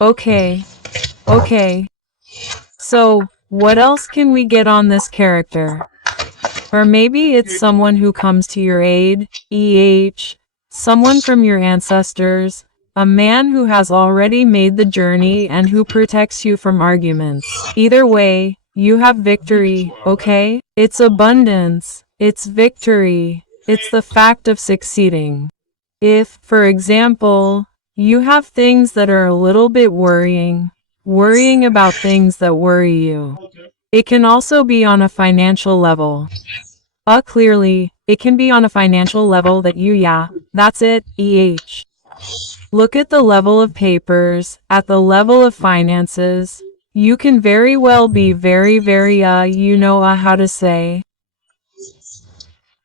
Okay. Okay. So, what else can we get on this character? Or maybe it's someone who comes to your aid, someone from your ancestors, a man who has already made the journey and who protects you from arguments. Either way, you have victory, okay? It's abundance. It's victory. It's the fact of succeeding. If, for example, you have things that are a little bit worrying about things that worry you. It can also be on a financial level. Clearly, it can be on a financial level that that's it, Look at the level of papers, at the level of finances. You can very well be very, how to say.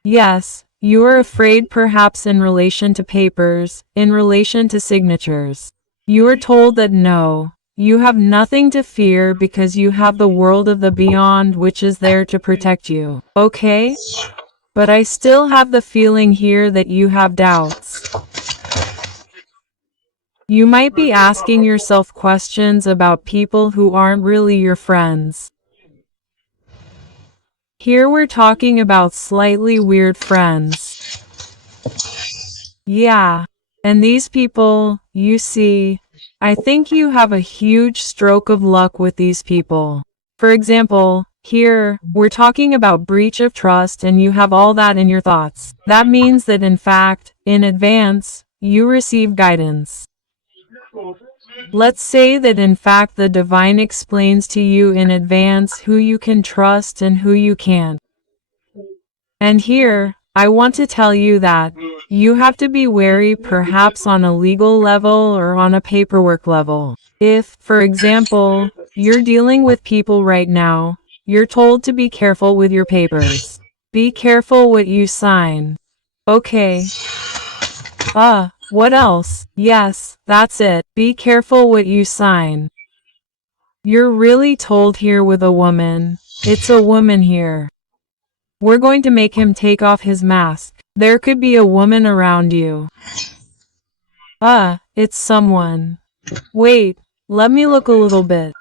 Yes, you are afraid perhaps in relation to papers, in relation to signatures. You are told that no, you have nothing to fear because you have the world of the beyond which is there to protect you. Okay? But I still have the feeling here that you have doubts. You might be asking yourself questions about people who aren't really your friends. Here we're talking about slightly weird friends. Yeah. And these people, you see, I think you have a huge stroke of luck with these people. For example, here, we're talking about breach of trust and you have all that in your thoughts. That means that in fact, in advance, you receive guidance. Let's say that in fact the divine explains to you in advance who you can trust and who you can't. And here, I want to tell you that you have to be wary perhaps on a legal level or on a paperwork level. If, for example, you're dealing with people right now, you're told to be careful with your papers. Be careful what you sign. Okay. What else? Yes, that's it. Be careful what you sign. You're really told here with a woman. It's a woman here. We're going to make him take off his mask. There could be a woman around you. It's someone. Wait, let me look a little bit.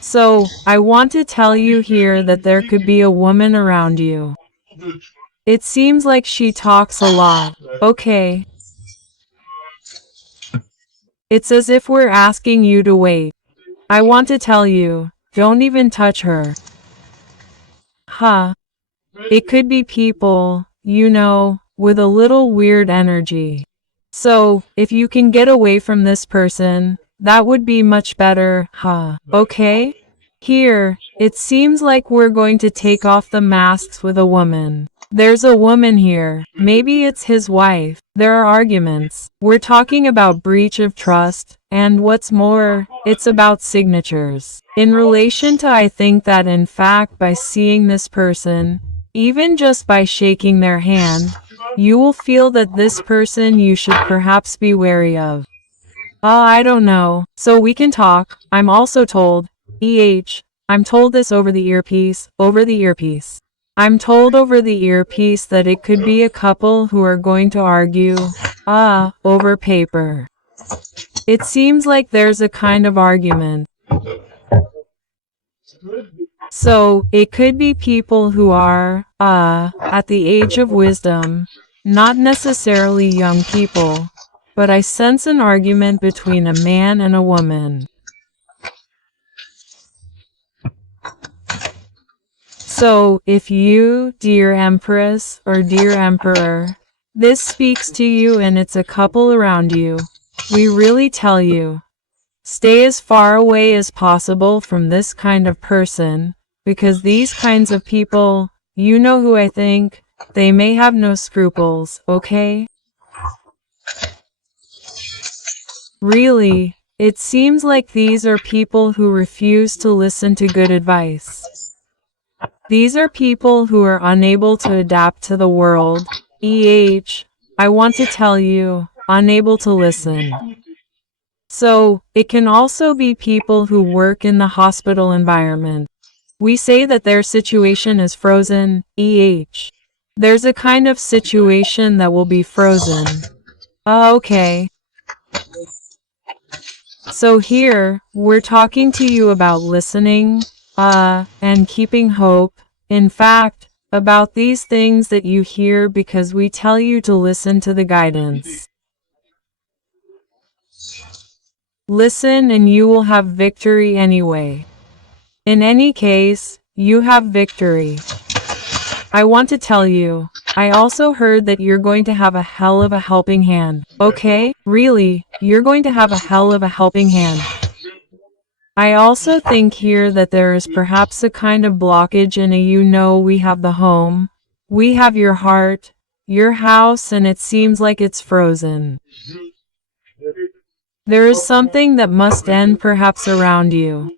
So, I want to tell you here that there could be a woman around you. It seems like she talks a lot. Okay. It's as if we're asking you to wait. I want to tell you, don't even touch her. It could be people, with a little weird energy. So, if you can get away from this person, that would be much better, okay? Here, it seems like we're going to take off the masks with a woman. There's a woman here. Maybe it's his wife. There are arguments. We're talking about breach of trust, and what's more, it's about signatures. In relation to I think that in fact by seeing this person, even just by shaking their hand, you will feel that this person you should perhaps be wary of. I don't know. So we can talk. I'm also told, I'm told this over the earpiece, I'm told over the earpiece that it could be a couple who are going to argue, over paper. It seems like there's a kind of argument. So, it could be people who are, at the age of wisdom, not necessarily young people, but I sense an argument between a man and a woman. So, if you, dear Empress or dear Emperor, this speaks to you and it's a couple around you, we really tell you, stay as far away as possible from this kind of person, because these kinds of people, you know who I think, they may have no scruples, okay? Really, it seems like these are people who refuse to listen to good advice. These are people who are unable to adapt to the world. I want to tell you, unable to listen. So, it can also be people who work in the hospital environment. We say that their situation is frozen, There's a kind of situation that will be frozen. Okay. So here, we're talking to you about listening, and keeping hope. In fact, about these things that you hear because we tell you to listen to the guidance. Listen and you will have victory anyway. In any case, you have victory. I want to tell you, I also heard that you're going to have a hell of a helping hand. Okay, really, you're going to have a hell of a helping hand. I also think here that there is perhaps a kind of blockage in a we have the home, we have your heart, your house, and it seems like it's frozen. There is something that must end perhaps around you.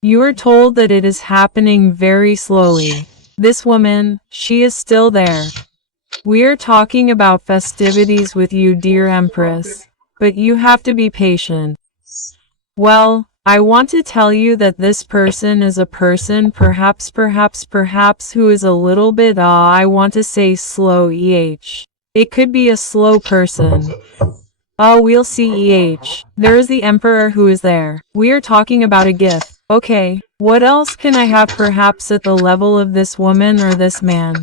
You are told that it is happening very slowly. This woman, she is still there. We are talking about festivities with you, dear Empress, but you have to be patient. Well, I want to tell you that this person is a person perhaps who is a little bit I want to say slow It could be a slow person. We'll see There is the emperor who is there. We are talking about a gift. Okay, what else can I have perhaps at the level of this woman or this man?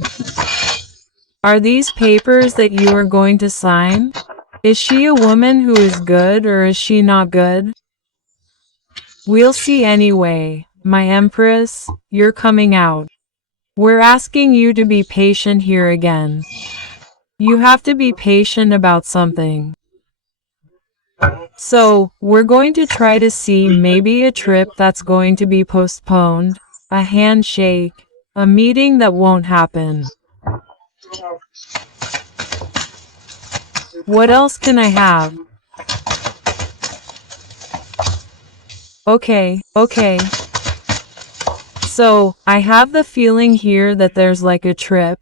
Are these papers that you are going to sign? Is she a woman who is good or is she not good? We'll see anyway, my empress, you're coming out. We're asking you to be patient here again. You have to be patient about something. So, we're going to try to see maybe a trip that's going to be postponed, a handshake, a meeting that won't happen. What else can I have? Okay. So, I have the feeling here that there's like a trip,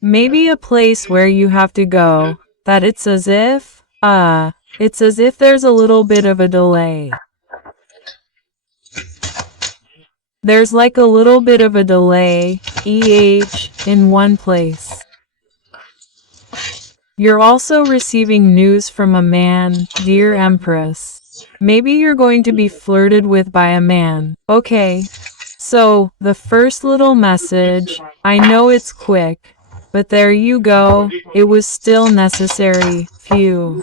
maybe a place where you have to go, that it's as if there's a little bit of a delay. There's like a little bit of a delay, in one place. You're also receiving news from a man, dear Empress. Maybe you're going to be flirted with by a man. Okay. So, the first little message, I know it's quick, but there you go, it was still necessary, phew.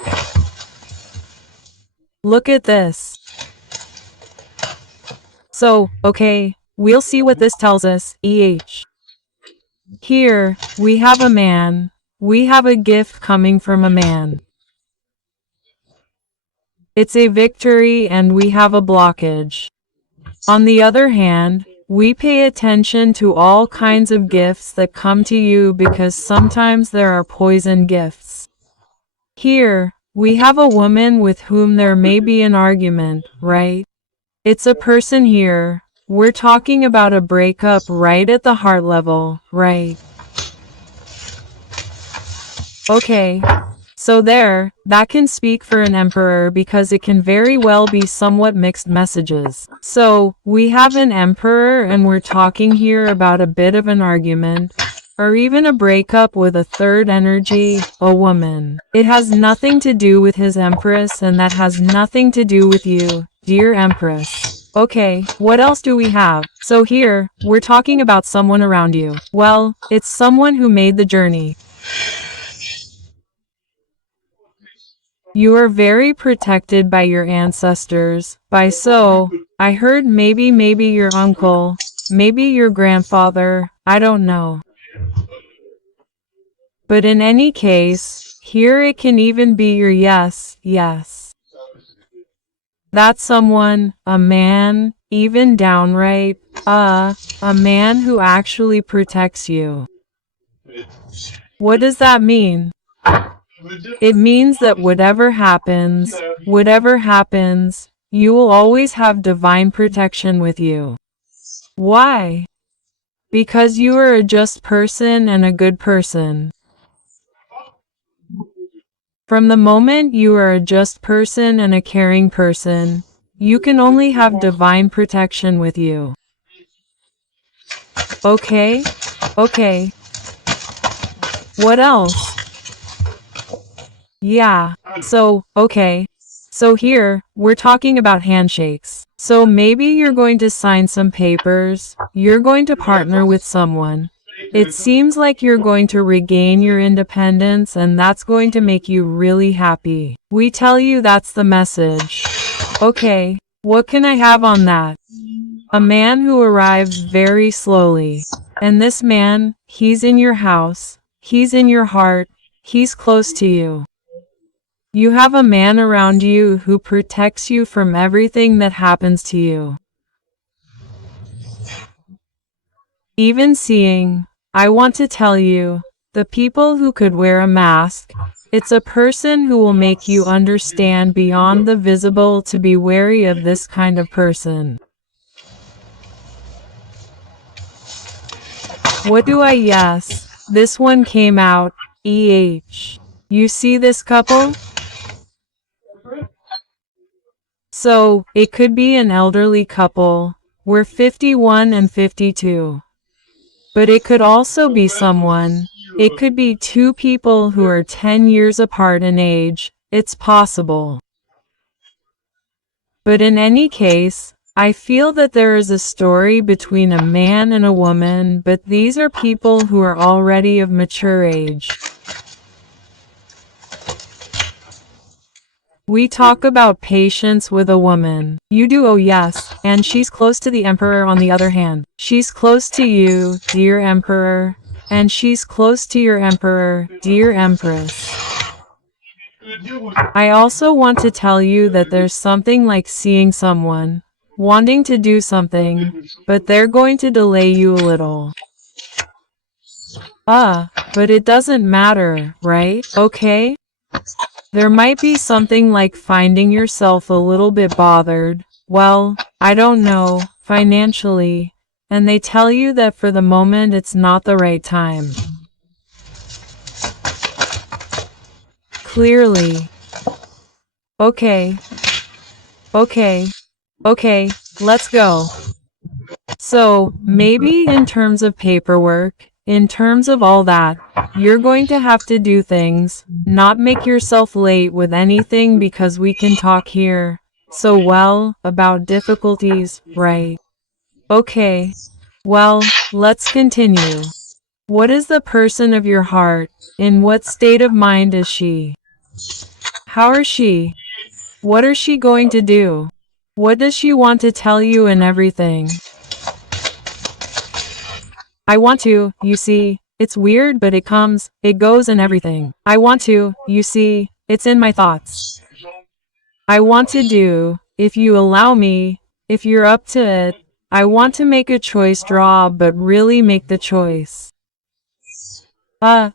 Look at this. So, okay, we'll see what this tells us, Here, we have a man, we have a gift coming from a man. It's a victory and we have a blockage. On the other hand, we pay attention to all kinds of gifts that come to you because sometimes there are poison gifts. Here, we have a woman with whom there may be an argument, right? It's a person here. We're talking about a breakup right at the heart level, right? Okay. So that can speak for an emperor because it can very well be somewhat mixed messages. So, we have an emperor and we're talking here about a bit of an argument, or even a breakup with a third energy, a woman. It has nothing to do with his empress and that has nothing to do with you, dear empress. Okay, what else do we have? So here, we're talking about someone around you. Well, it's someone who made the journey. You are very protected by your ancestors, I heard maybe your uncle, maybe your grandfather, I don't know. But in any case, here it can even be your yes. That someone, a man, even downright, a man who actually protects you. What does that mean? It means that whatever happens, you will always have divine protection with you. Why? Because you are a just person and a good person. From the moment you are a just person and a caring person, you can only have divine protection with you. Okay? What else? Yeah. So, okay. So here, we're talking about handshakes. So maybe you're going to sign some papers, you're going to partner with someone. It seems like you're going to regain your independence and that's going to make you really happy. We tell you that's the message. Okay, what can I have on that? A man who arrives very slowly. And this man, he's in your house, he's in your heart, he's close to you. You have a man around you who protects you from everything that happens to you. Even seeing, I want to tell you, the people who could wear a mask, it's a person who will make you understand beyond the visible to be wary of this kind of person. What do I yes? This one came out, EH. You see this couple? So, it could be an elderly couple. We're 51 and 52. But it could also be someone. It could be two people who are 10 years apart in age. It's possible. But in any case, I feel that there is a story between a man and a woman, but these are people who are already of mature age. We talk about patience with a woman. You do, oh yes, and she's close to the emperor on the other hand. She's close to you, dear emperor, and she's close to your emperor, dear empress. I also want to tell you that there's something like seeing someone, wanting to do something, but they're going to delay you a little. But it doesn't matter, right? Okay? There might be something like finding yourself a little bit bothered, well, I don't know, financially, and they tell you that for the moment it's not the right time. Clearly. Okay, let's go. So, maybe in terms of paperwork, in terms of all that, you're going to have to do things, not make yourself late with anything because we can talk here. So well, about difficulties, right? Okay. Well, let's continue. What is the person of your heart? In what state of mind is she? How is she? What is she going to do? What does she want to tell you and everything? I want to, you see, it's weird but it comes, it goes and everything. I want to, you see, it's in my thoughts. I want to do, if you allow me, if you're up to it, I want to make a choice draw but really make the choice.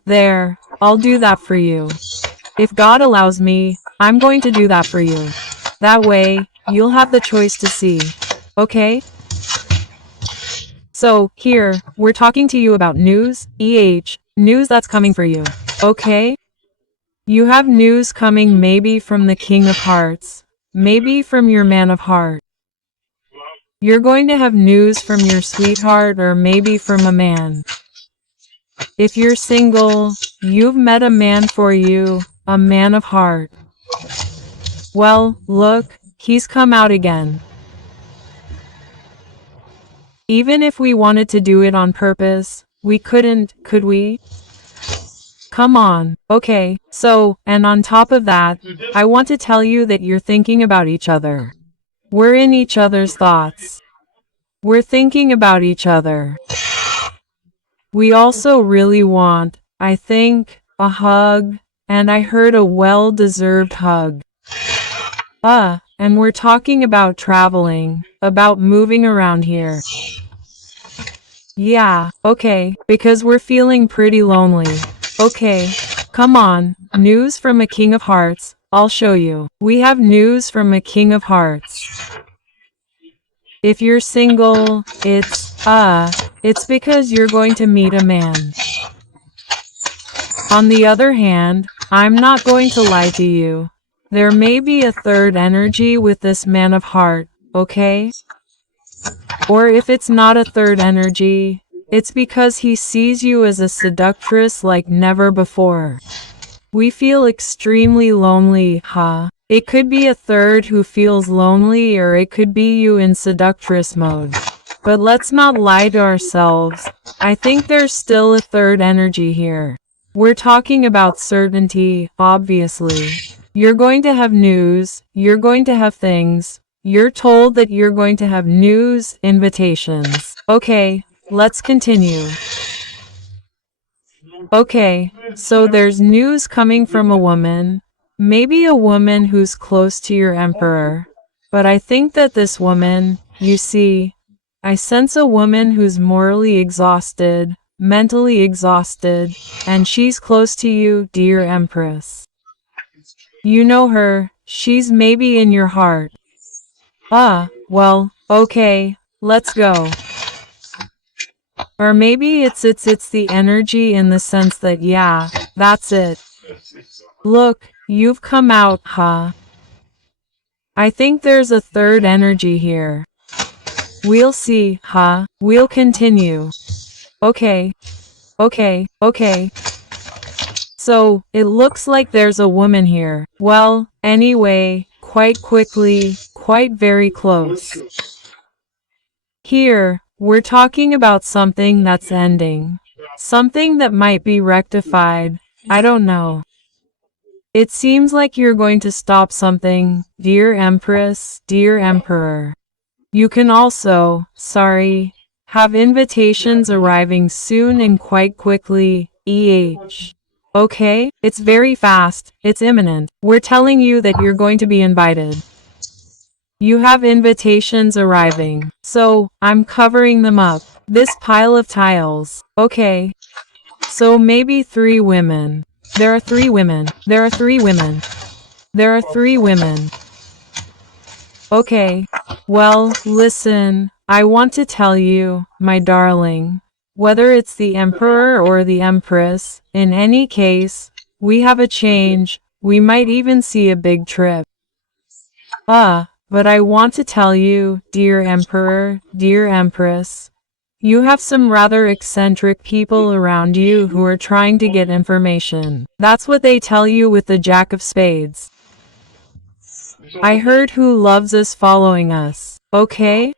There, I'll do that for you. If God allows me, I'm going to do that for you. That way, you'll have the choice to see. Okay? So, here, we're talking to you about news, news that's coming for you. Okay? You have news coming maybe from the King of Hearts, maybe from your man of heart. You're going to have news from your sweetheart or maybe from a man. If you're single, you've met a man for you, a man of heart. Well, look, he's come out again. Even if we wanted to do it on purpose, we couldn't, could we? Come on. Okay, so, and on top of that, I want to tell you that you're thinking about each other. We're in each other's thoughts. We're thinking about each other. We also really want, I think, a hug, and I heard a well-deserved hug. And we're talking about traveling, about moving around here. Yeah, okay, because we're feeling pretty lonely. Okay, come on, news from a King of Hearts, I'll show you. We have news from a King of Hearts. If you're single, it's because you're going to meet a man. On the other hand, I'm not going to lie to you. There may be a third energy with this man of heart, okay? Or if it's not a third energy, it's because he sees you as a seductress like never before. We feel extremely lonely, huh? It could be a third who feels lonely, or it could be you in seductress mode. But let's not lie to ourselves. I think there's still a third energy here. We're talking about certainty, obviously. You're going to have news, you're going to have things. You're told that you're going to have news, invitations. Okay, let's continue. Okay, so there's news coming from a woman. Maybe a woman who's close to your emperor. But I think that this woman, you see, I sense a woman who's morally exhausted, mentally exhausted, and she's close to you, dear Empress. You know her, she's maybe in your heart. Well, okay, let's go. Or maybe it's the energy in the sense that yeah, that's it. Look, you've come out, huh? I think there's a third energy here. We'll see, huh? We'll continue. Okay. So, it looks like there's a woman here. Well, anyway, quite quickly, quite very close. Here, we're talking about something that's ending. Something that might be rectified. I don't know. It seems like you're going to stop something, dear Empress, dear Emperor. You can also, have invitations arriving soon and quite quickly, Okay? It's very fast, it's imminent. We're telling you that you're going to be invited. You have invitations arriving, so I'm covering them up. This pile of tiles. Okay. So maybe 3 women. There are 3 women. There are 3 women. There are 3 women. Okay. Well, listen, I want to tell you, my darling, whether it's the Emperor or the Empress, in any case, we have a change, we might even see a big trip. But I want to tell you, dear Emperor, dear Empress, you have some rather eccentric people around you who are trying to get information. That's what they tell you with the Jack of Spades. I heard who loves us following us, okay?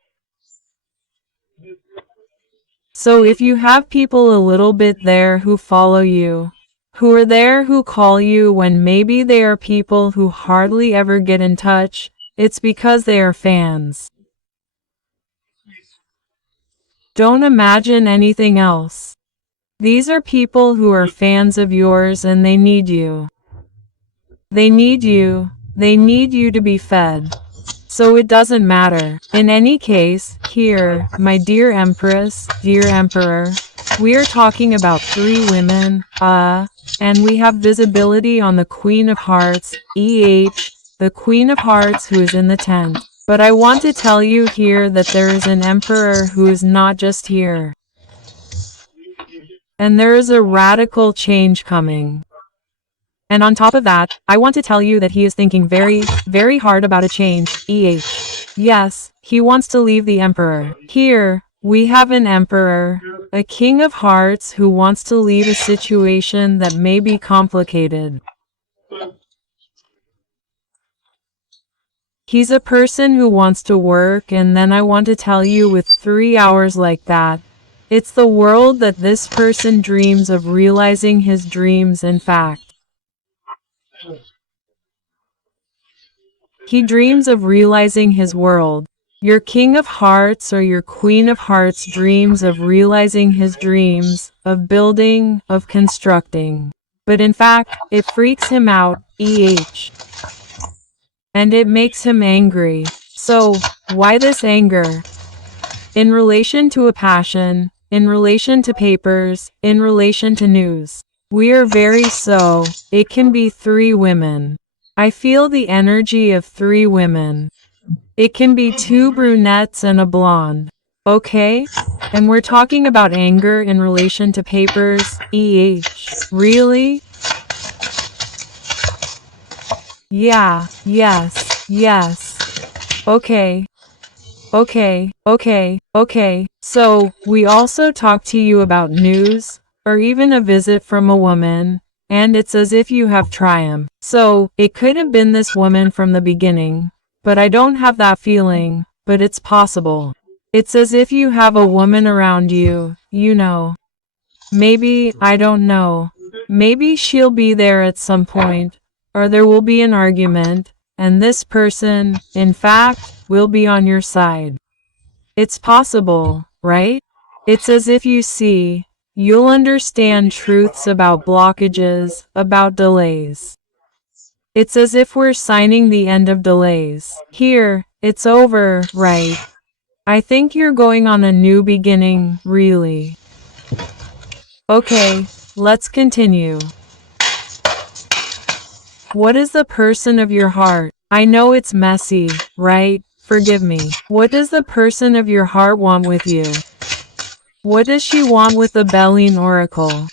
So if you have people a little bit there who follow you, who are there who call you when maybe they are people who hardly ever get in touch, it's because they are fans. Don't imagine anything else. These are people who are fans of yours and they need you. They need you to be fed. So it doesn't matter. In any case, here, my dear Empress, dear Emperor, we are talking about 3 women, and we have visibility on the Queen of Hearts, the Queen of Hearts who is in the tent. But I want to tell you here that there is an Emperor who is not just here. And there is a radical change coming. And on top of that, I want to tell you that he is thinking very, very hard about a change, Yes, he wants to leave the Emperor. Here, we have an Emperor, a King of Hearts who wants to leave a situation that may be complicated. He's a person who wants to work, and then I want to tell you with 3 hours like that, it's the world that this person dreams of realizing his dreams in fact. He dreams of realizing his world. Your King of Hearts or your Queen of Hearts dreams of realizing his dreams, of building, of constructing. But in fact, it freaks him out, And it makes him angry. So, why this anger? In relation to a passion, in relation to papers, in relation to news. We are it can be 3 women. I feel the energy of 3 women. It can be 2 brunettes and a blonde. Okay? And we're talking about anger in relation to papers, Really? Yeah, yes. Okay. So, we also talk to you about news, or even a visit from a woman, and it's as if you have triumphed. So, it could have been this woman from the beginning, but I don't have that feeling, but it's possible. It's as if you have a woman around you, you know. Maybe, I don't know. Maybe she'll be there at some point, or there will be an argument, and this person, in fact, will be on your side. It's possible, right? It's as if you see, you'll understand truths about blockages, about delays. It's as if we're signing the end of delays. Here, it's over, right? I think you're going on a new beginning, really. Okay, let's continue. What is the person of your heart? I know it's messy, right? Forgive me. What does the person of your heart want with you? What does she want with the Belline Oracle?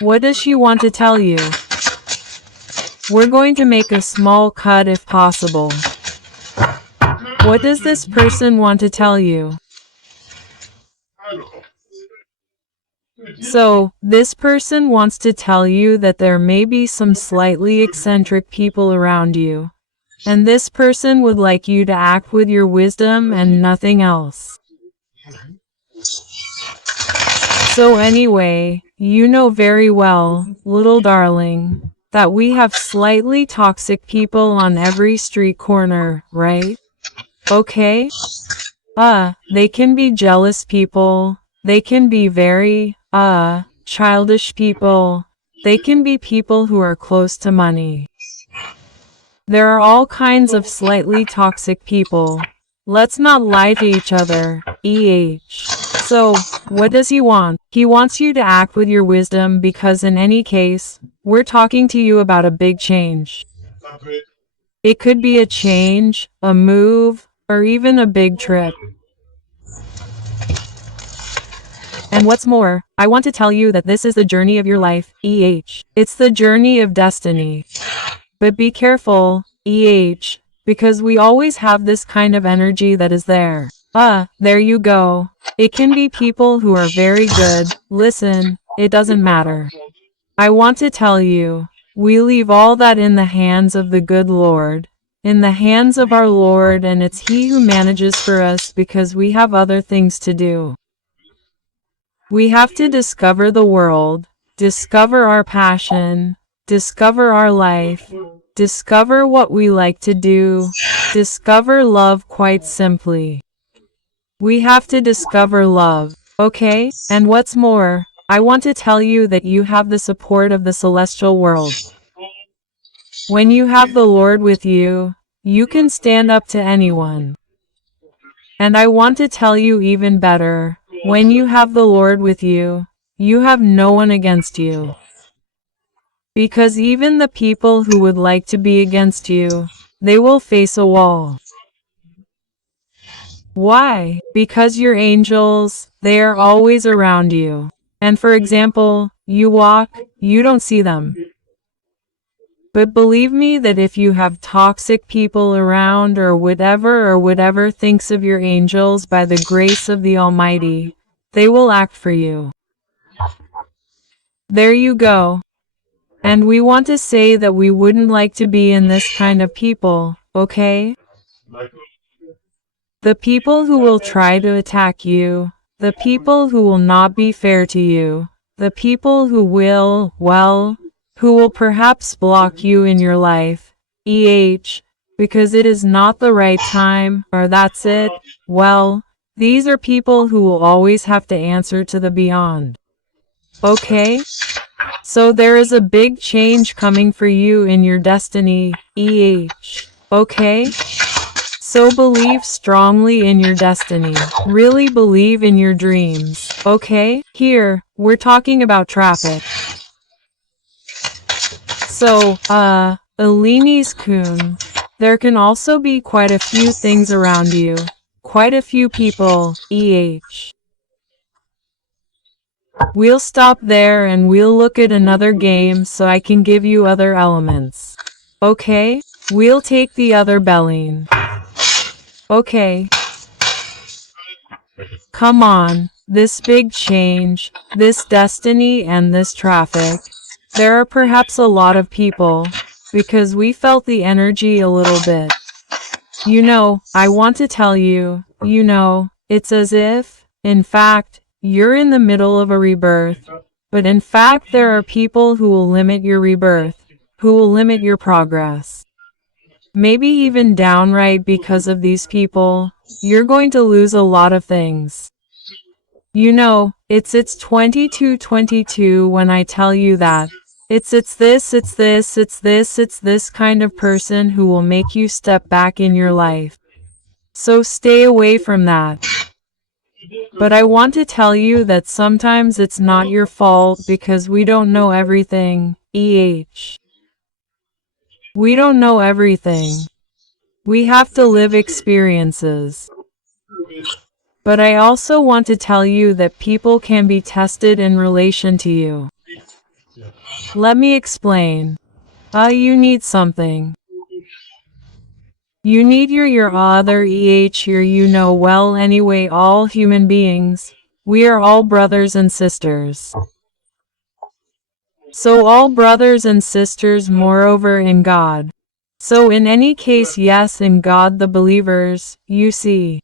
What does she want to tell you? We're going to make a small cut if possible. What does this person want to tell you? So, this person wants to tell you that there may be some slightly eccentric people around you. And this person would like you to act with your wisdom and nothing else. So anyway, you know very well, little darling, that we have slightly toxic people on every street corner, right? Okay? They can be jealous people. They can be very, childish people. They can be people who are close to money. There are all kinds of slightly toxic people. Let's not lie to each other, So, what does he want? He wants you to act with your wisdom because in any case, we're talking to you about a big change. It could be a change, a move, or even a big trip. And what's more, I want to tell you that this is the journey of your life, It's the journey of destiny. But be careful, because we always have this kind of energy that is there. There you go. It can be people who are very good. Listen, it doesn't matter. I want to tell you, we leave all that in the hands of the good Lord, in the hands of our Lord, and it's He who manages for us because we have other things to do. We have to discover the world, discover our passion, discover our life, discover what we like to do, discover love quite simply. We have to discover love, okay? And what's more, I want to tell you that you have the support of the celestial world. When you have the Lord with you, you can stand up to anyone. And I want to tell you even better, when you have the Lord with you, you have no one against you. Because even the people who would like to be against you, they will face a wall. Why? Because your angels, they are always around you. And for example, you walk, you don't see them. But believe me that if you have toxic people around or whatever thinks of your angels by the grace of the Almighty, they will act for you. There you go. And we want to say that we wouldn't like to be in this kind of people, okay? The people who will try to attack you, the people who will not be fair to you, the people who will, who will perhaps block you in your life, because it is not the right time, or that's it, these are people who will always have to answer to the beyond. Okay? So there is a big change coming for you in your destiny, okay? So believe strongly in your destiny. Really believe in your dreams, okay? Here, we're talking about traffic. So, Eleni's Kun, there can also be quite a few things around you. Quite a few people, We'll stop there and we'll look at another game so I can give you other elements. Okay? We'll take the other Belline. Okay. Come on, this big change, this destiny and this traffic. there are perhaps a lot of people, because we felt the energy a little bit. I want to tell you, it's as if, in fact, you're in the middle of a rebirth, but in fact there are people who will limit your rebirth, who will limit your progress. Maybe even downright because of these people, you're going to lose a lot of things. It's 2222 when I tell you that. It's this kind of person who will make you step back in your life. So stay away from that. But I want to tell you that sometimes it's not your fault because we don't know everything, We don't know everything. We have to live experiences. But I also want to tell you that people can be tested in relation to you. Let me explain. You need something. You need your other here well anyway all human beings, we are all brothers and sisters. So all brothers and sisters moreover in God. So in any case yes in God the believers, you see.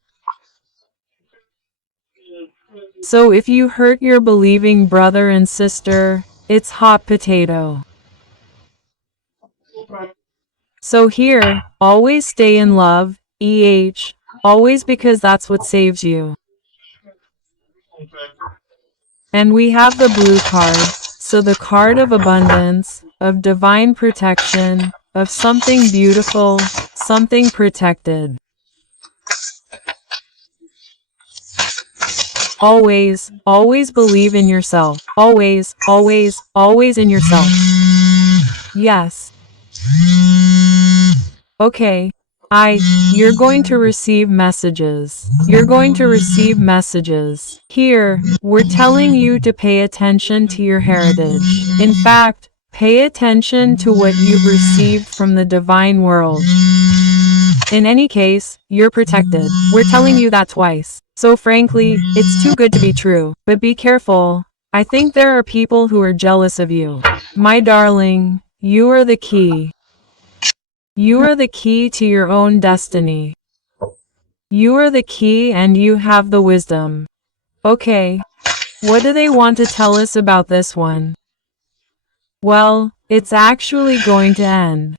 So if you hurt your believing brother and sister, it's hot potato. So here, always stay in love, always because that's what saves you. And we have the blue card, so the card of abundance, of divine protection, of something beautiful, something protected. Always, always believe in yourself. Always, always, always in yourself. Yes. Okay. You're going to receive messages. You're going to receive messages. Here, we're telling you to pay attention to your heritage. In fact, pay attention to what you've received from the divine world. In any case, you're protected. We're telling you that twice. So frankly, it's too good to be true. But be careful. I think there are people who are jealous of you. My darling, you are the key. You are the key to your own destiny. You are the key and you have the wisdom. Okay. What do they want to tell us about this one? Well, it's actually going to end.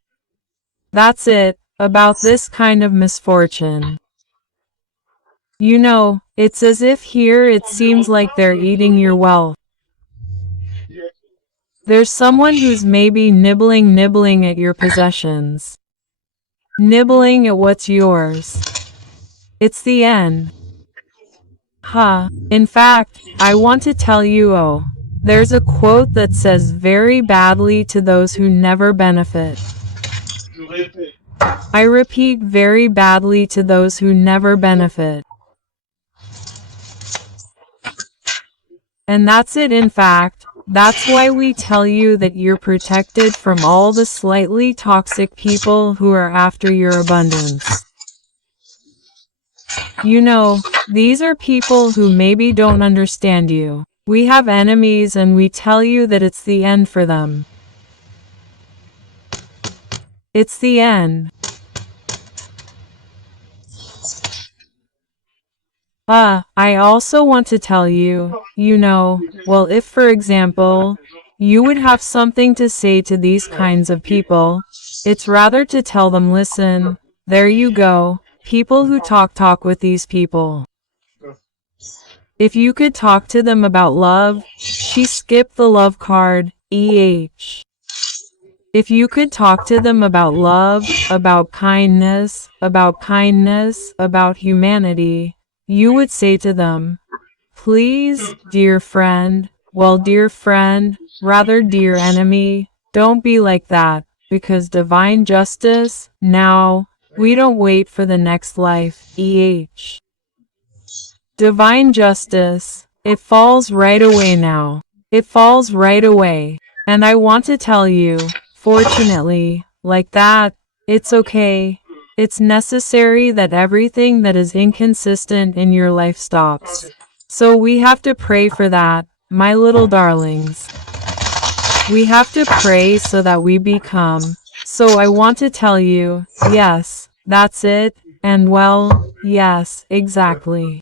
That's it, about this kind of misfortune. It's as if here it seems like they're eating your wealth. There's someone who's maybe nibbling at your possessions. Nibbling at what's yours. It's the end. In fact, I want to tell you, there's a quote that says very badly to those who never benefit. I repeat, very badly to those who never benefit. And that's it in fact. That's why we tell you that you're protected from all the slightly toxic people who are after your abundance. These are people who maybe don't understand you. We have enemies and we tell you that it's the end for them. It's the end. I also want to tell you, well, if for example, you would have something to say to these kinds of people, it's rather to tell them, listen, there you go, people who talk with these people. If you could talk to them about love, she skipped the love card, If you could talk to them about love, about kindness, about humanity, you would say to them, please, dear friend, rather dear enemy, don't be like that, because divine justice, now, we don't wait for the next life, Divine justice, it falls right away now. It falls right away. And I want to tell you, fortunately, like that, it's okay. It's necessary that everything that is inconsistent in your life stops. So we have to pray for that, my little darlings. We have to pray so that we become. So I want to tell you, yes, that's it, and well, yes, exactly.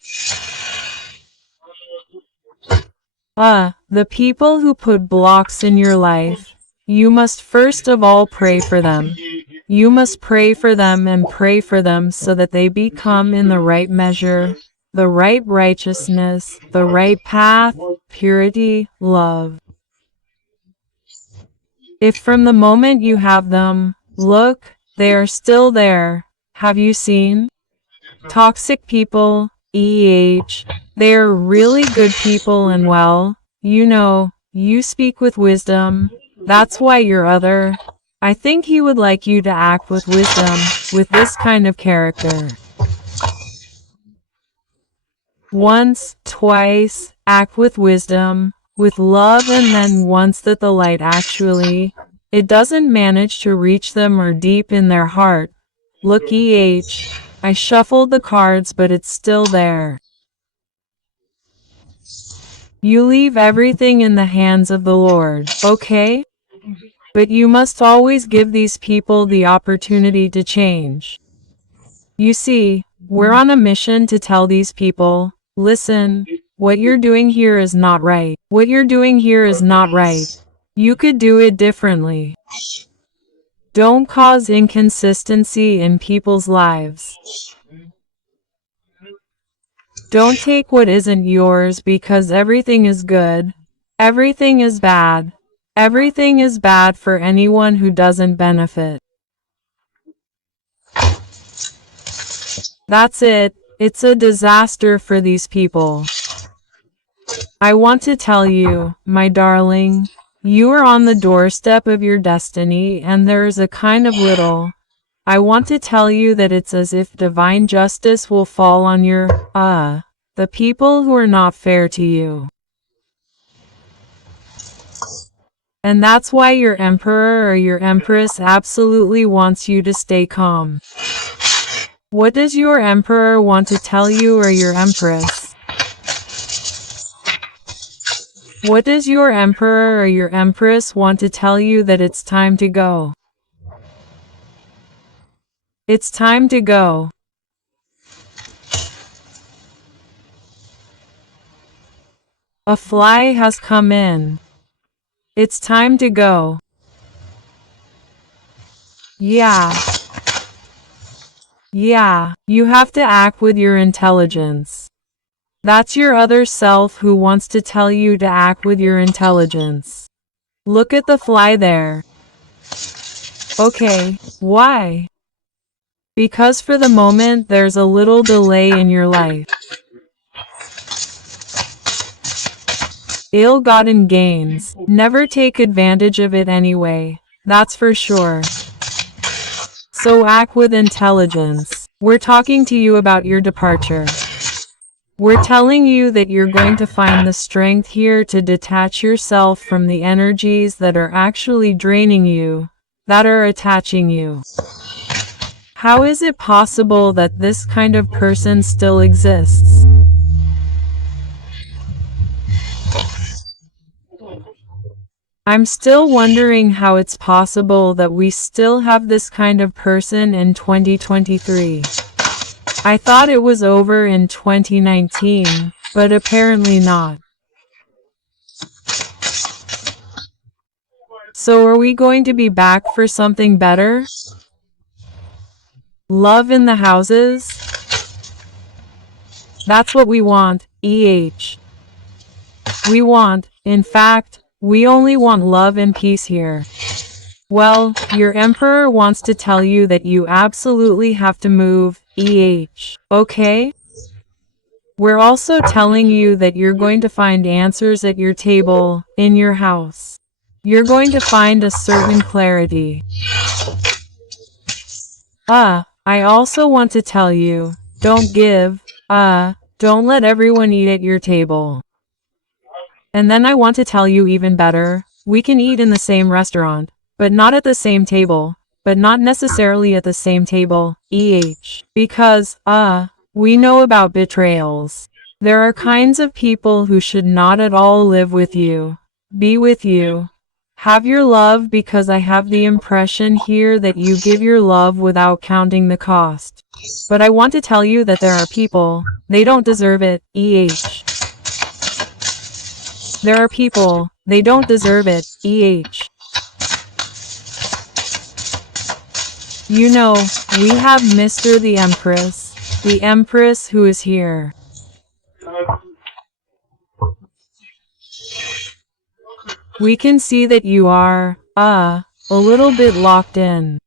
The people who put blocks in your life, you must first of all pray for them. You must pray for them and pray for them so that they become in the right measure, the right righteousness, the right path, purity, love. If from the moment you have them, look, they are still there. Have you seen? Toxic people, they are really good people and well, you know, you speak with wisdom. That's why your other. I think he would like you to act with wisdom, with this kind of character. Once, twice, act with wisdom, with love, and then once that the light actually, it doesn't manage to reach them or deep in their heart. Look, I shuffled the cards, but it's still there. You leave everything in the hands of the Lord, okay? But you must always give these people the opportunity to change. You see, we're on a mission to tell these people, listen, what you're doing here is not right. What you're doing here is not right. You could do it differently. Don't cause inconsistency in people's lives. Don't take what isn't yours because everything is good. Everything is bad. Everything is bad for anyone who doesn't benefit. That's it. It's a disaster for these people. I want to tell you, my darling, you are on the doorstep of your destiny and there is a kind of little. I want to tell you that it's as if divine justice will fall on your, the people who are not fair to you. And that's why your emperor or your empress absolutely wants you to stay calm. What does your emperor want to tell you or your empress? What does your emperor or your empress want to tell you that it's time to go? It's time to go. A fly has come in. It's time to go. Yeah, you have to act with your intelligence. That's your other self who wants to tell you to act with your intelligence. Look at the fly there. Okay, why? Because for the moment there's a little delay in your life. Ill-gotten gains. Never take advantage of it anyway. That's for sure. So act with intelligence. We're talking to you about your departure. We're telling you that you're going to find the strength here to detach yourself from the energies that are actually draining you, that are attaching you. How is it possible that this kind of person still exists? I'm still wondering how it's possible that we still have this kind of person in 2023. I thought it was over in 2019, but apparently not. So are we going to be back for something better? Love in the houses? That's what we want, We want, in fact, we only want love and peace here. Well, your emperor wants to tell you that you absolutely have to move, okay? We're also telling you that you're going to find answers at your table, in your house. You're going to find a certain clarity. I also want to tell you, don't let everyone eat at your table. And then I want to tell you even better, we can eat in the same restaurant, but not at the same table, but not necessarily at the same table, because, we know about betrayals. There are kinds of people who should not at all live with you, be with you. Have your love because I have the impression here that you give your love without counting the cost. But I want to tell you that there are people, they don't deserve it, There are people, they don't deserve it, You know, we have Mr. the Empress who is here. We can see that you are, a little bit locked in.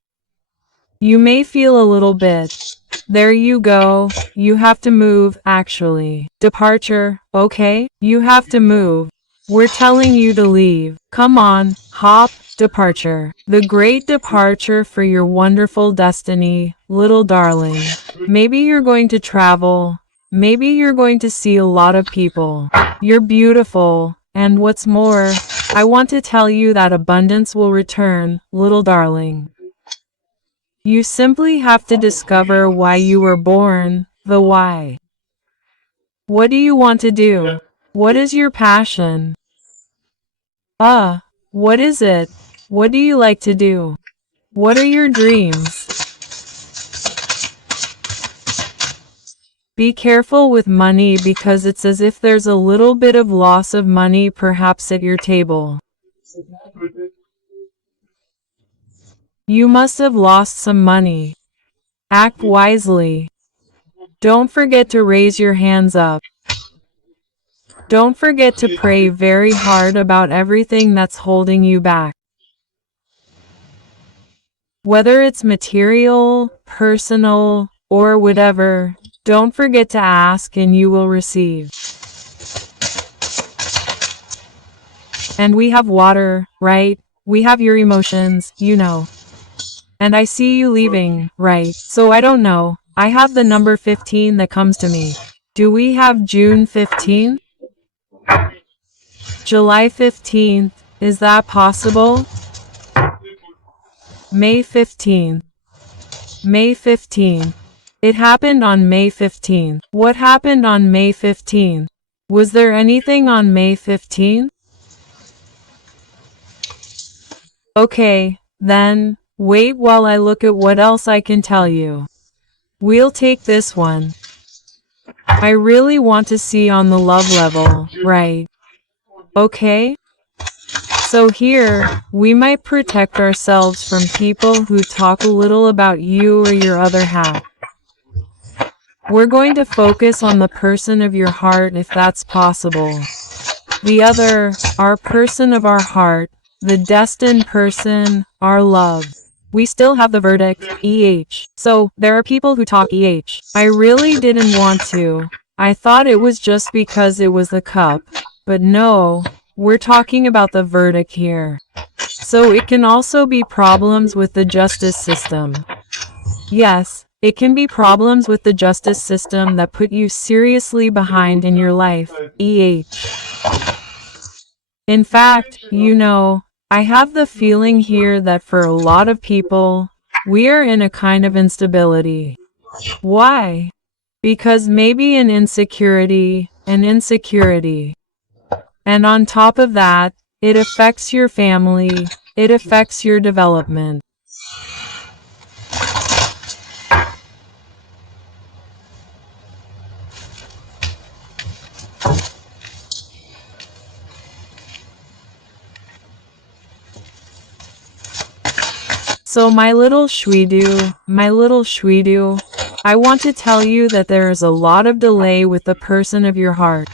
You may feel a little bit. There you go, you have to move, actually. Departure, okay? You have to move. We're telling you to leave. Come on, hop, departure. The great departure for your wonderful destiny, little darling. Maybe you're going to travel. Maybe you're going to see a lot of people. You're beautiful, and what's more, I want to tell you that abundance will return, little darling. You simply have to discover why you were born, the why. What do you want to do? What is your passion? What is it? What do you like to do? What are your dreams? Be careful with money because it's as if there's a little bit of loss of money perhaps at your table. You must have lost some money. Act wisely. Don't forget to raise your hands up. Don't forget to pray very hard about everything that's holding you back. Whether it's material, personal, or whatever, don't forget to ask and you will receive. And we have water, right? We have your emotions, you know. And I see you leaving, right? So I don't know. I have the number 15 that comes to me. Do we have June 15th? July 15th, is that possible? May 15th. May 15th. It happened on May 15th. What happened on May 15th? Was there anything on May 15th? Okay, then, wait while I look at what else I can tell you. We'll take this one. I really want to see on the love level, right? Okay? So here, we might protect ourselves from people who talk a little about you or your other half. We're going to focus on the person of your heart if that's possible. The other, our person of our heart, the destined person, our love. We still have the verdict, So, there are people who talk I really didn't want to. I thought it was just because it was the cup. But no, we're talking about the verdict here. So it can also be problems with the justice system. Yes, it can be problems with the justice system that put you seriously behind in your life, In fact, you know, I have the feeling here that for a lot of people, we are in a kind of instability. Why? Because maybe an insecurity. And on top of that, it affects your family, it affects your development. So my little Shwedu, I want to tell you that there is a lot of delay with the person of your heart.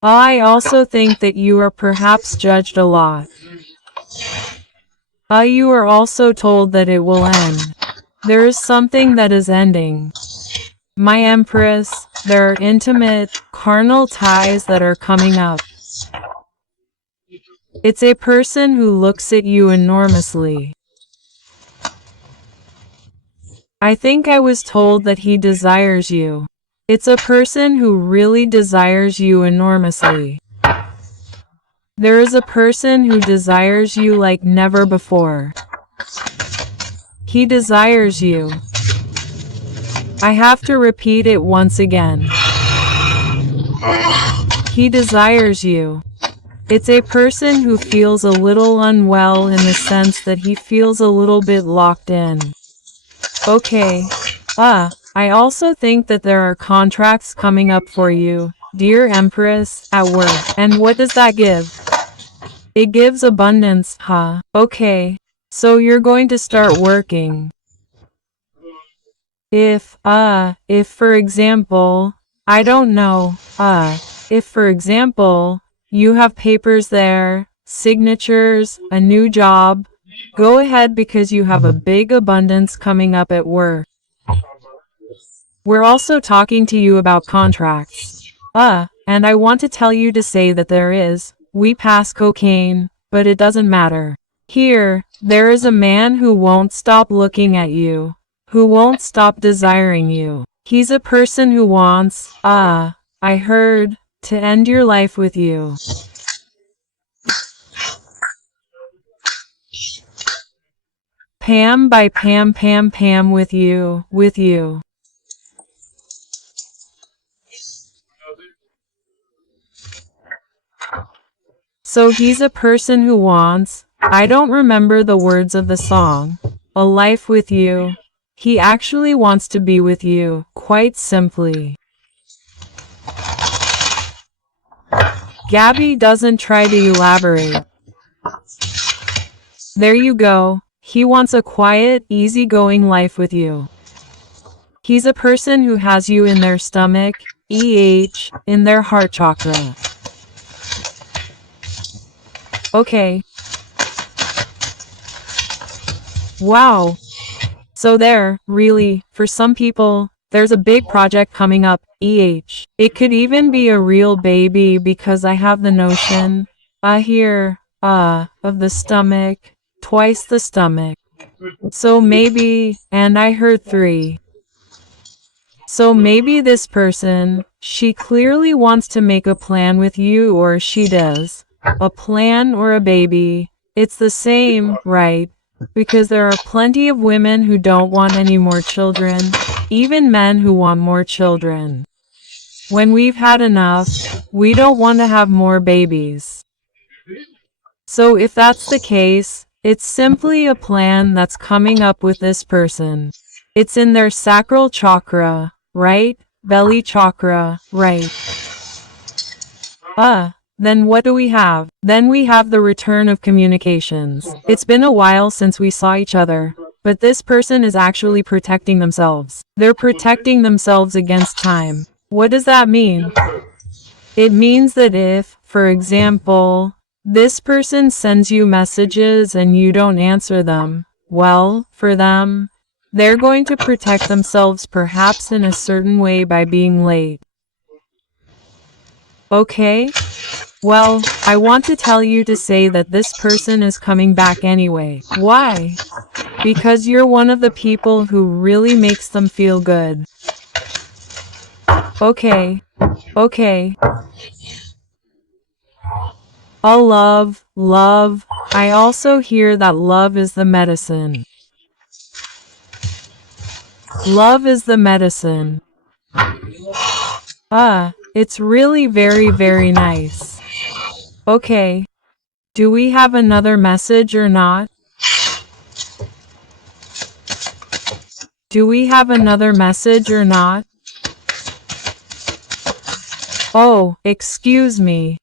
I also think that you are perhaps judged a lot. You are also told that it will end. There is something that is ending. My Empress, there are intimate, carnal ties that are coming up. It's a person who looks at you enormously. I think I was told that he desires you. It's a person who really desires you enormously. There is a person who desires you like never before. He desires you. I have to repeat it once again. He desires you. It's a person who feels a little unwell in the sense that he feels a little bit locked in. Okay. I also think that there are contracts coming up for you, dear Empress, at work. And what does that give? It gives abundance, huh? Okay. So you're going to start working. If for example, I don't know, if for example, you have papers there, signatures, a new job, go ahead because you have a big abundance coming up at work. We're also talking to you about contracts. And I want to tell you to say that we pass cocaine, but it doesn't matter. Here, there is a man who won't stop looking at you, who won't stop desiring you. He's a person who wants, I heard, to end your life with you. Pam by Pam Pam Pam with you. So he's a person who wants, I don't remember the words of the song, a life with you. He actually wants to be with you, quite simply. Gabby doesn't try to elaborate. There you go. He wants a quiet, easygoing life with you. He's a person who has you in their stomach, in their heart chakra. Okay. Wow. So really, for some people, there's a big project coming up, It could even be a real baby because I have the notion, of the stomach, twice the stomach. So maybe, and I heard 3. So maybe this person, she clearly wants to make a plan with you, or she does. A plan or a baby. It's the same, right? Because there are plenty of women who don't want any more children, even men who want more children. When we've had enough, we don't want to have more babies. So if that's the case, it's simply a plan that's coming up with this person. It's in their sacral chakra, right? Belly chakra, right? Then what do we have? Then we have the return of communications. It's been a while since we saw each other, but this person is actually protecting themselves. They're protecting themselves against time. What does that mean? It means that if, for example, this person sends you messages and you don't answer them, well, for them, they're going to protect themselves perhaps in a certain way by being late. Okay? Well, I want to tell you to say that this person is coming back anyway. Why? Because you're one of the people who really makes them feel good. Okay. Love. I also hear that love is the medicine. Love is the medicine. It's really very, very nice. Okay. Do we have another message or not? Do we have another message or not? Oh, excuse me.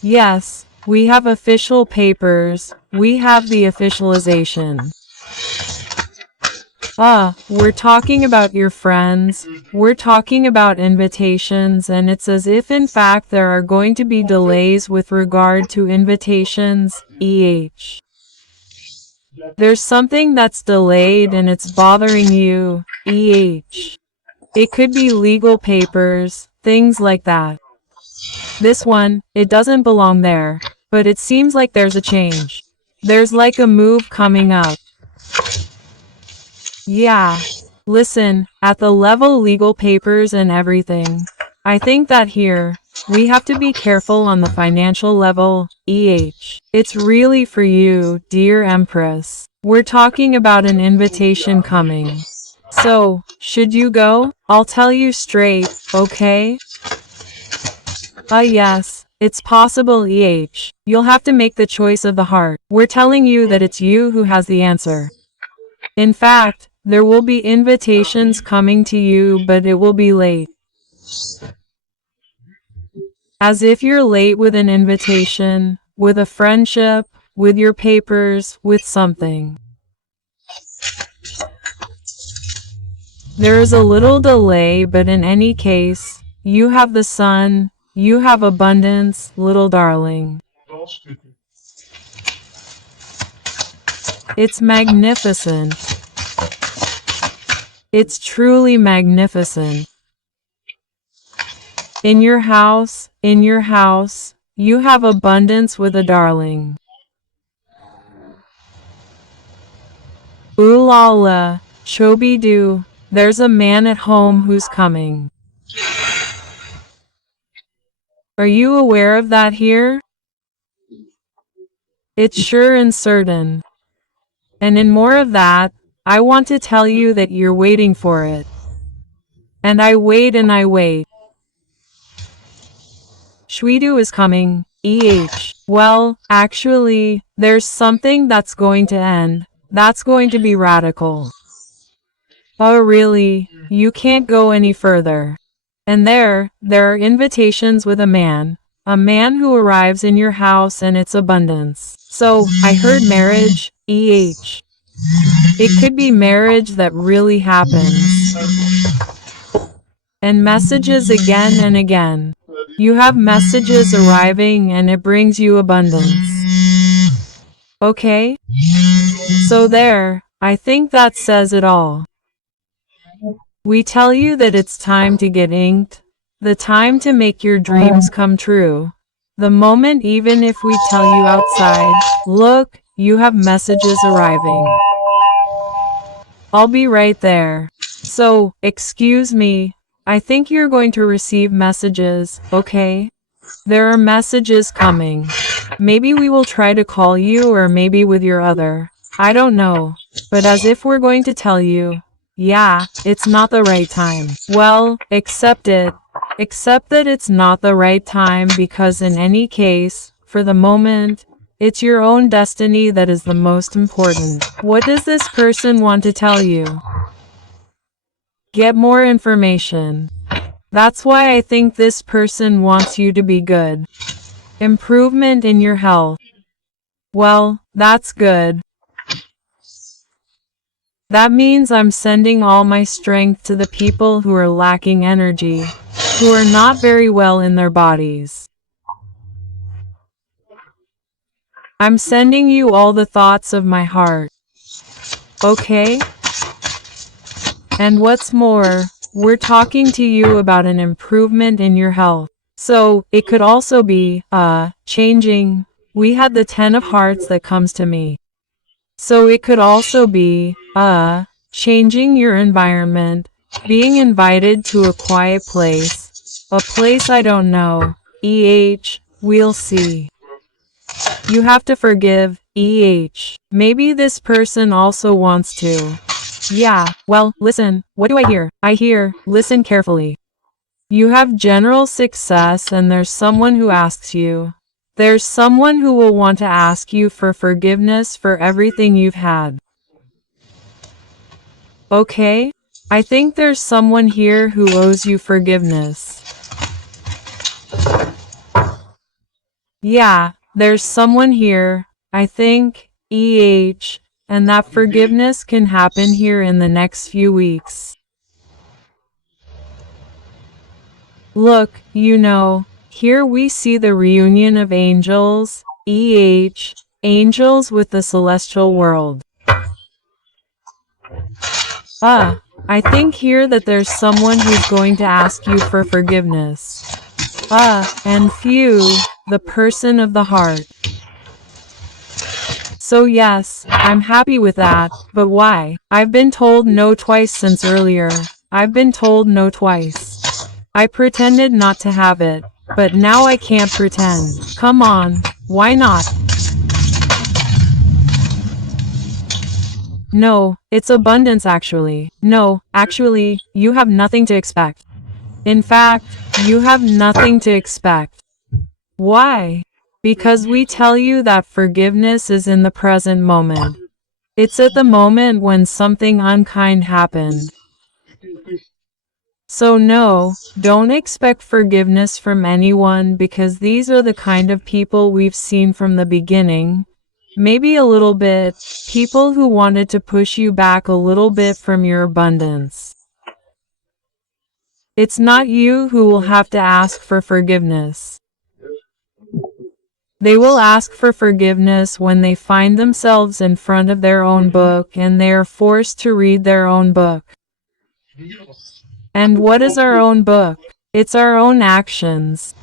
Yes, we have official papers. We have the officialization. We're talking about your friends. We're talking about invitations, and it's as if in fact there are going to be delays with regard to invitations, There's something that's delayed and it's bothering you, It could be legal papers, things like that. This one, it doesn't belong there, but it seems like there's a change. There's like a move coming up. Yeah. Listen, at the level legal papers and everything, I think that here, we have to be careful on the financial level, It's really for you, dear Empress. We're talking about an invitation coming. So, should you go? I'll tell you straight, okay? Yes, it's possible, You'll have to make the choice of the heart. We're telling you that it's you who has the answer. In fact, there will be invitations coming to you, but it will be late. As if you're late with an invitation, with a friendship, with your papers, with something. There is a little delay, but in any case, you have the sun, you have abundance, little darling. It's magnificent. It's truly magnificent. In your house, you have abundance with a darling. Ooh la la, Chobi-doo, there's a man at home who's coming. Are you aware of that here? It's sure and certain. And in more of that, I want to tell you that you're waiting for it. And I wait and I wait. Shwedu is coming, Well, actually, there's something that's going to end. That's going to be radical. Oh really? You can't go any further. And there are invitations with a man who arrives in your house and its abundance. So, I heard marriage, It could be marriage that really happens. And messages again and again. You have messages arriving and it brings you abundance. Okay? So there, I think that says it all. We tell you that it's time to get inked, the time to make your dreams come true. The moment, even if we tell you outside, look, you have messages arriving. I'll be right there. So, excuse me, I think you're going to receive messages, okay? There are messages coming. Maybe we will try to call you or maybe with your other. I don't know. But as if we're going to tell you, yeah, it's not the right time. Well, accept it. Accept that it's not the right time because in any case, for the moment, it's your own destiny that is the most important. What does this person want to tell you? Get more information. That's why I think this person wants you to be good. Improvement in your health. Well, that's good. That means I'm sending all my strength to the people who are lacking energy, who are not very well in their bodies. I'm sending you all the thoughts of my heart. Okay? And what's more, we're talking to you about an improvement in your health. So, it could also be, changing. We had the 10 of hearts that comes to me. So it could also be, changing your environment, being invited to a quiet place, a place I don't know, we'll see. You have to forgive, Maybe this person also wants to. Yeah, well, listen, what do I hear? I hear, listen carefully. You have general success and there's someone who asks you. There's someone who will want to ask you for forgiveness for everything you've had. Okay? I think there's someone here who owes you forgiveness. Yeah, there's someone here, I think, and that forgiveness can happen here in the next few weeks. Look, you know, here we see the reunion of angels, angels with the celestial world. I think here that there's someone who's going to ask you for forgiveness. And few, the person of the heart. So yes, I'm happy with that, but why? I've been told no twice since earlier. I've been told no twice. I pretended not to have it, but now I can't pretend. Come on, why not? No, it's abundance actually. No, actually, you have nothing to expect. In fact, you have nothing to expect. Why? Because we tell you that forgiveness is in the present moment. It's at the moment when something unkind happened. So no, don't expect forgiveness from anyone because these are the kind of people we've seen from the beginning. Maybe a little bit, people who wanted to push you back a little bit from your abundance. It's not you who will have to ask for forgiveness. They will ask for forgiveness when they find themselves in front of their own book and they are forced to read their own book. And what is our own book? It's our own actions.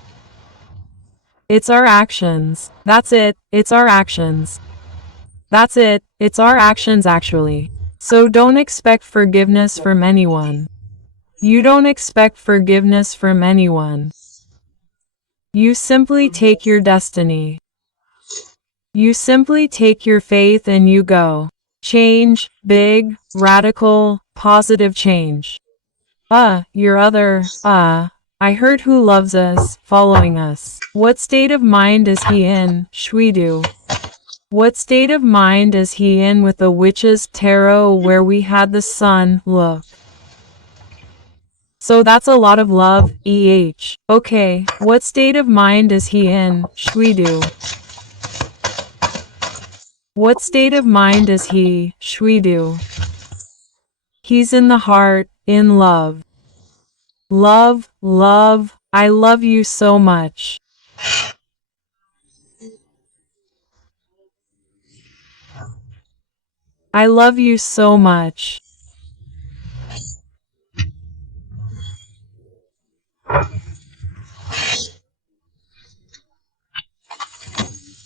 It's our actions. That's it. It's our actions. That's it. It's our actions actually. So don't expect forgiveness from anyone. You don't expect forgiveness from anyone. You simply take your destiny. You simply take your faith and you go. Change, big, radical, positive change. I heard who loves us, following us. What state of mind is he in, Shwedu? What state of mind is he in with the witch's tarot where we had the sun, look. So that's a lot of love, Okay, what state of mind is he in, Shwedu? What state of mind is he, Shwedu? He's in the heart, in love. Love, love, I love you so much. I love you so much.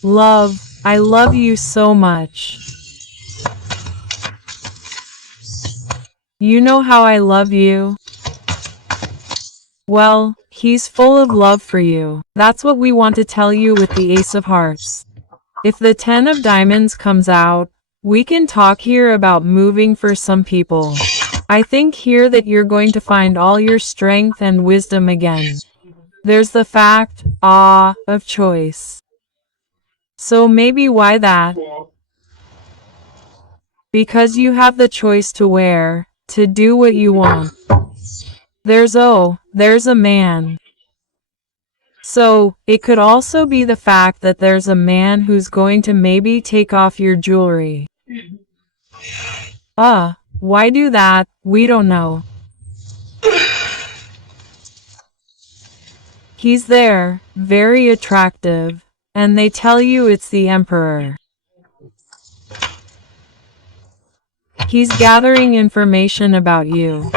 Love, I love you so much. You know how I love you? Well, he's full of love for you. That's what we want to tell you with the Ace of Hearts. If the 10 of Diamonds comes out, we can talk here about moving for some people. I think here that you're going to find all your strength and wisdom again. There's the fact, of choice. So maybe why that? Because you have the choice to wear, to do what you want. There's a man. So, it could also be the fact that there's a man who's going to maybe take off your jewelry. Why do that? We don't know. He's there, very attractive, and they tell you it's the emperor. He's gathering information about you.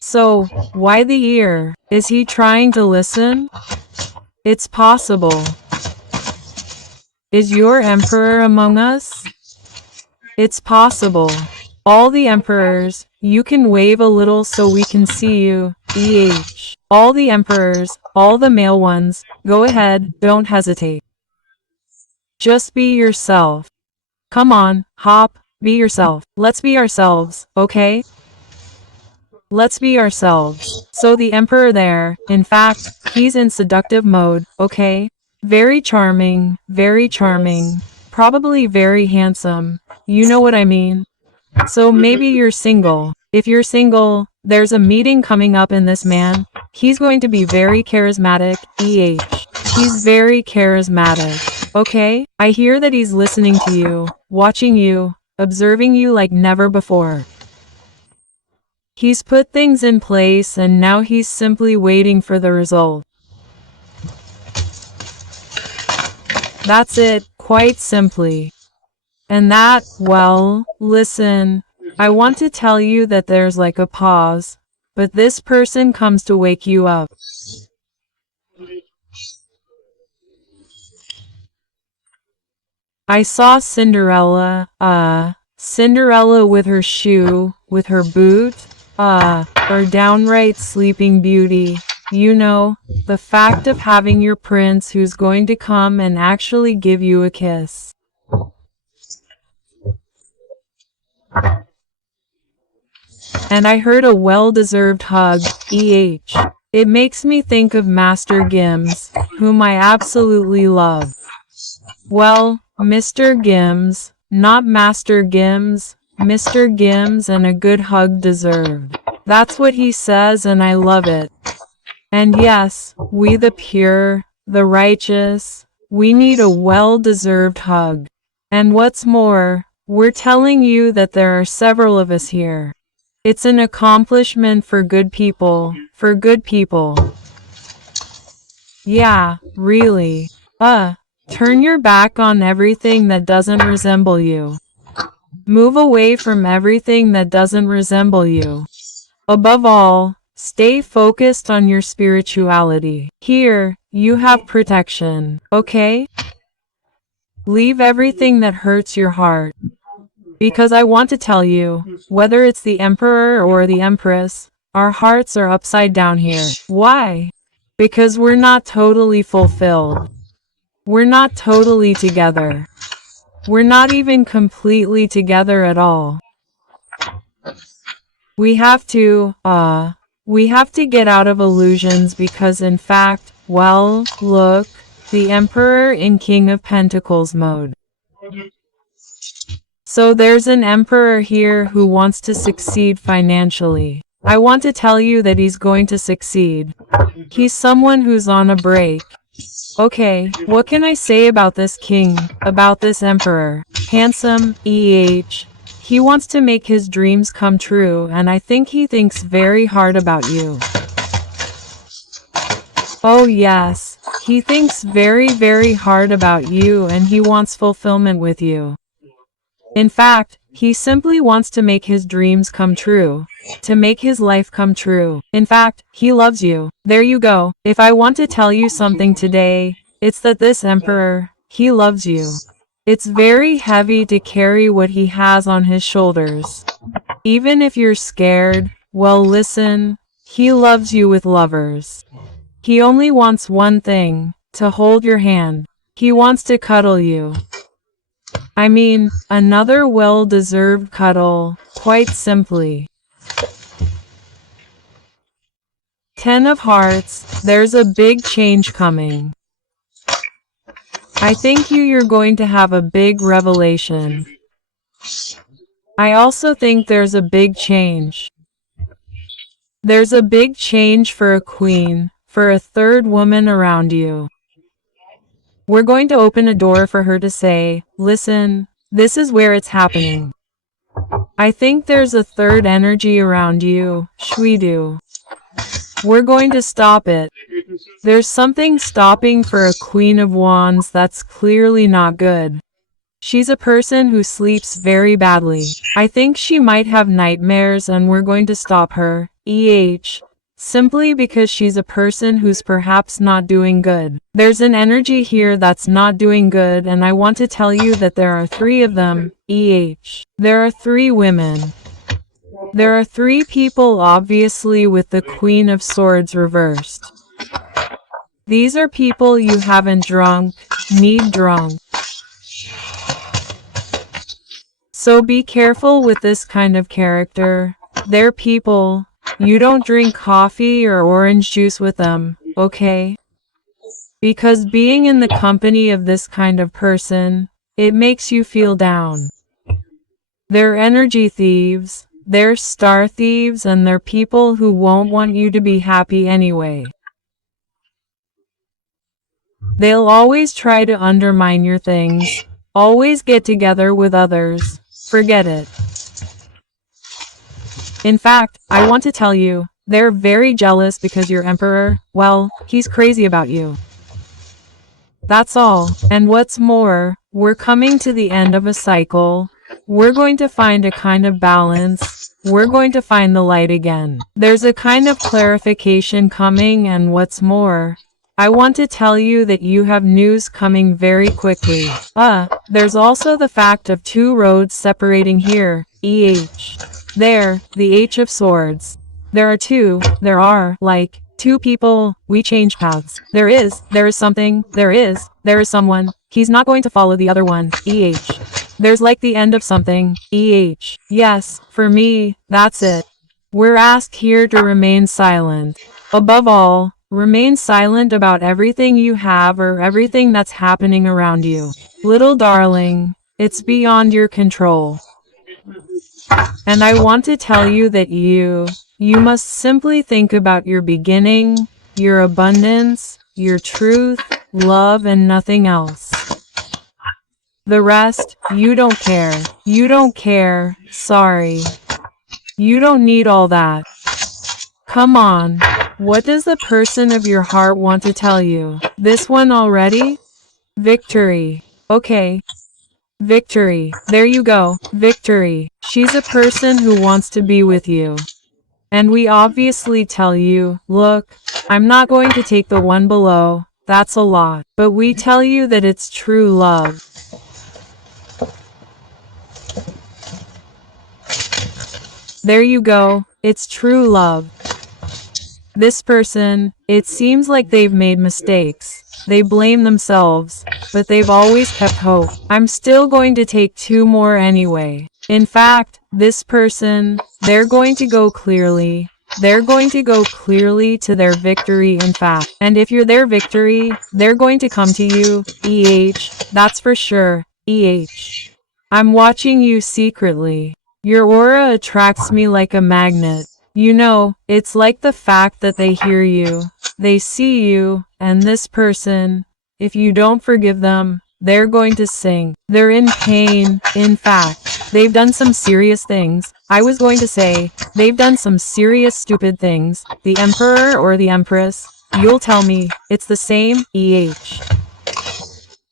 So, why the ear? Is he trying to listen? It's possible. Is your emperor among us? It's possible. All the emperors, you can wave a little so we can see you, All the emperors, all the male ones, go ahead, don't hesitate. Just be yourself. Come on, hop, be yourself. Let's be ourselves, okay? Let's be ourselves. So the emperor there, in fact, he's in seductive mode, okay? Very charming, probably very handsome. You know what I mean? So maybe you're single. If you're single, there's a meeting coming up in this man. He's going to be very charismatic, He's very charismatic, okay? I hear that he's listening to you, watching you, observing you like never before. He's put things in place and now he's simply waiting for the result. That's it, quite simply. And that, well, listen, I want to tell you that there's like a pause, but this person comes to wake you up. I saw Cinderella with her shoe, with her boot, or downright sleeping beauty. You know, the fact of having your prince who's going to come and actually give you a kiss. And I heard a well-deserved hug, It makes me think of Master Gims, whom I absolutely love. Well, Mr. Gims, not Master Gims, Mr. Gims, and a good hug deserved. That's what he says, and I love it. And yes, we the pure, the righteous, we need a well-deserved hug. And what's more, we're telling you that there are several of us here. It's an accomplishment for good people, for good people. Yeah, really. Turn your back on everything that doesn't resemble you. Move away from everything that doesn't resemble you. Above all, stay focused on your spirituality. Here, you have protection, okay? Leave everything that hurts your heart. Because I want to tell you, whether it's the Emperor or the Empress, our hearts are upside down here. Why? Because we're not totally fulfilled. We're not totally together. We're not even completely together at all. We have to get out of illusions because in fact, well, look, the Emperor in King of Pentacles mode. So there's an emperor here who wants to succeed financially. I want to tell you that he's going to succeed. He's someone who's on a break. Okay, what can I say about this king, about this emperor? Handsome, He wants to make his dreams come true, and I think he thinks very hard about you. Oh yes, he thinks very, very hard about you, and he wants fulfillment with you. In fact, he simply wants to make his dreams come true, to make his life come true. In fact, he loves you. There you go. If I want to tell you something today, it's that this emperor, he loves you. It's very heavy to carry what he has on his shoulders. Even if you're scared, well listen, he loves you with lovers. He only wants one thing, to hold your hand. He wants to cuddle you. I mean, another well-deserved cuddle, quite simply. 10 of Hearts, there's a big change coming. I think you're going to have a big revelation. I also think there's a big change. There's a big change for a queen, for a third woman around you. We're going to open a door for her to say, listen, this is where it's happening. I think there's a third energy around you, Shwedu. We're going to stop it. There's something stopping for a Queen of Wands that's clearly not good. She's a person who sleeps very badly. I think she might have nightmares and we're going to stop her, simply because she's a person who's perhaps not doing good. There's an energy here that's not doing good, and I want to tell you that there are 3 of them, There are 3 women. There are 3 people, obviously, with the Queen of Swords reversed. These are people you haven't drunk, need drunk. So be careful with this kind of character. They're people. You don't drink coffee or orange juice with them, okay? Because being in the company of this kind of person, it makes you feel down. They're energy thieves, they're star thieves, and they're people who won't want you to be happy anyway. They'll always try to undermine your things, always get together with others, forget it. In fact, I want to tell you, they're very jealous because your emperor, well, he's crazy about you. That's all. And what's more, we're coming to the end of a cycle. We're going to find a kind of balance. We're going to find the light again. There's a kind of clarification coming, and what's more, I want to tell you that you have news coming very quickly. There's also the fact of 2 roads separating here, There, the H of Swords. There are, like, 2 people, we change paths. There is something, there is someone, he's not going to follow the other one, There's like the end of something, Yes, for me, that's it. We're asked here to remain silent. Above all, remain silent about everything you have or everything that's happening around you. Little darling, it's beyond your control. And I want to tell you that you must simply think about your beginning, your abundance, your truth, love, and nothing else. The rest, you don't care. You don't care, sorry. You don't need all that. Come on. What does the person of your heart want to tell you? This one already? Victory. Okay. Victory. There you go. Victory. She's a person who wants to be with you. And we obviously tell you, look, I'm not going to take the one below, that's a lot. But we tell you that it's true love. There you go, it's true love. This person, it seems like they've made mistakes. They blame themselves, but they've always kept hope. I'm still going to take 2 more anyway. In fact, this person, they're going to go clearly. They're going to go clearly to their victory, in fact. And if you're their victory, they're going to come to you, that's for sure, I'm watching you secretly. Your aura attracts me like a magnet. You know, it's like the fact that they hear you, they see you, and this person, if you don't forgive them, they're going to sing. They're in pain. In fact, they've done some serious things. I was going to say, they've done some serious stupid things. The emperor or the empress, you'll tell me, it's the same,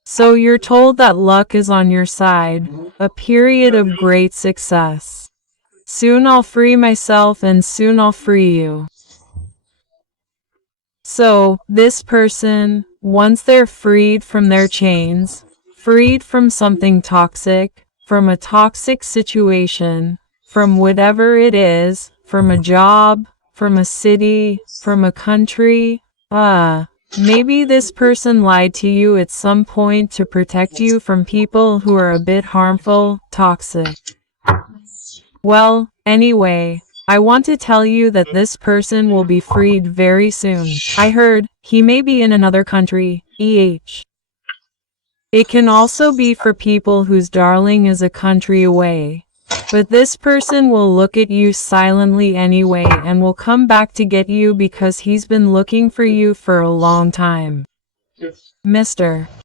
So you're told that luck is on your side, a period of great success. Soon I'll free myself and soon I'll free you. So, this person, once they're freed from their chains, freed from something toxic, from a toxic situation, from whatever it is, from a job, from a city, from a country, maybe this person lied to you at some point to protect you from people who are a bit harmful, toxic. Well, anyway, I want to tell you that this person will be freed very soon. I heard, he may be in another country, It can also be for people whose darling is a country away. But this person will look at you silently anyway and will come back to get you because he's been looking for you for a long time. Mr.